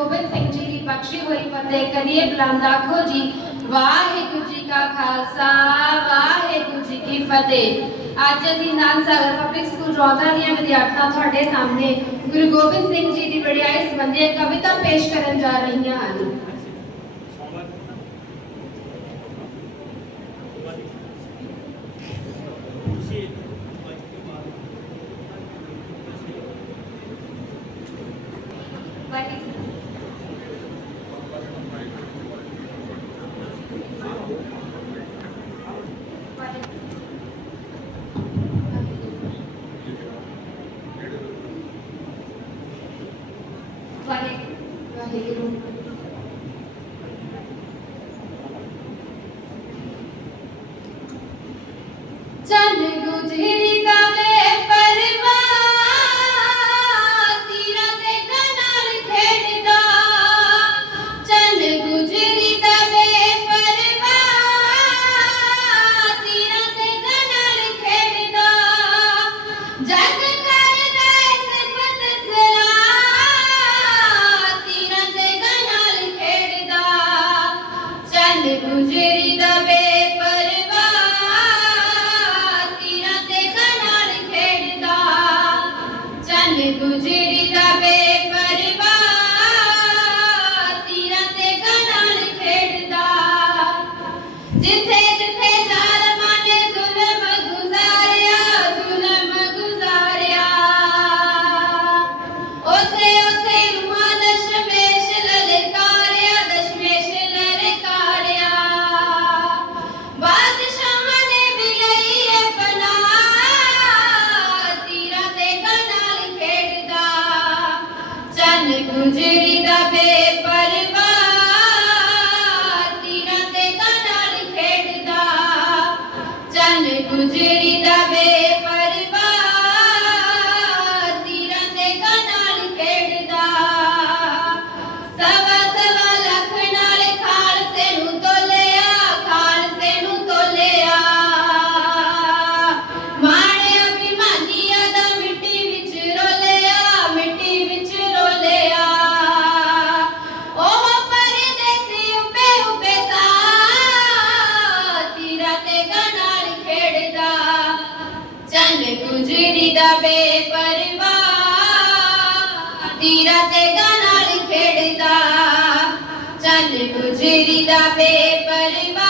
ਗੋਬਿੰਦ ਸਿੰਘ ਜੀ ਦੀ ਬਖਸ਼ੀ ਹੋਈ ਫਤਿਹ। ਕਰੀਏ ਬੁਲੰਦ ਆਖੋ ਜੀ, ਵਾਹਿਗੁਰੂ ਜੀ ਕਾ ਖਾਲਸਾ, ਵਾਹਿਗੁਰੂ ਜੀ ਕੀ ਫਤਿਹ। ਅੱਜ ਅਸੀਂ ਨਾਨ ਸਾਗਰ ਪਬਲਿਕ ਸਕੂਲ ਰੋਜ਼ਾ ਦੀਆਂ ਵਿਦਿਆਰਥਣਾਂ ਤੁਹਾਡੇ ਸਾਹਮਣੇ ਗੁਰੂ ਗੋਬਿੰਦ ਸਿੰਘ ਜੀ ਦੀ ਵਡਿਆਈ ਸੰਬੰਧੀ ਕਵਿਤਾ ਪੇਸ਼ ਕਰਨ ਜਾ ਰਹੀਆਂ ਹਨ। ਵਾਹਿਗੁਰੂ वाले हेलो गुजरी दबे परवा तीरते कनर खेड़दा चल गुजरी ਜਾਵੇ ਪਰਵਾਹ। ਦੀ ਰਾਤੇ ਗਾਣਾ ਖੇਡਦਾ। ਚੰਨ ਗੁਜਰੀ ਦਾ ਬੇਪਰਵਾਹ।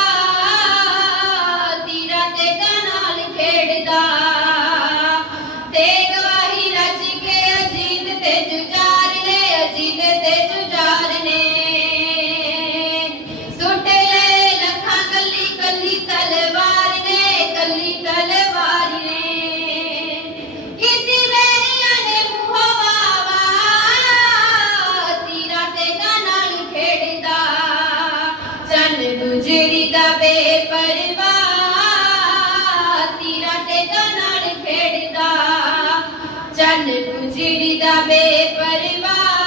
ચાલ પૂછી લીધા બે પરિવાર.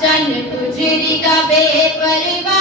चन तुझरी का बेपरवा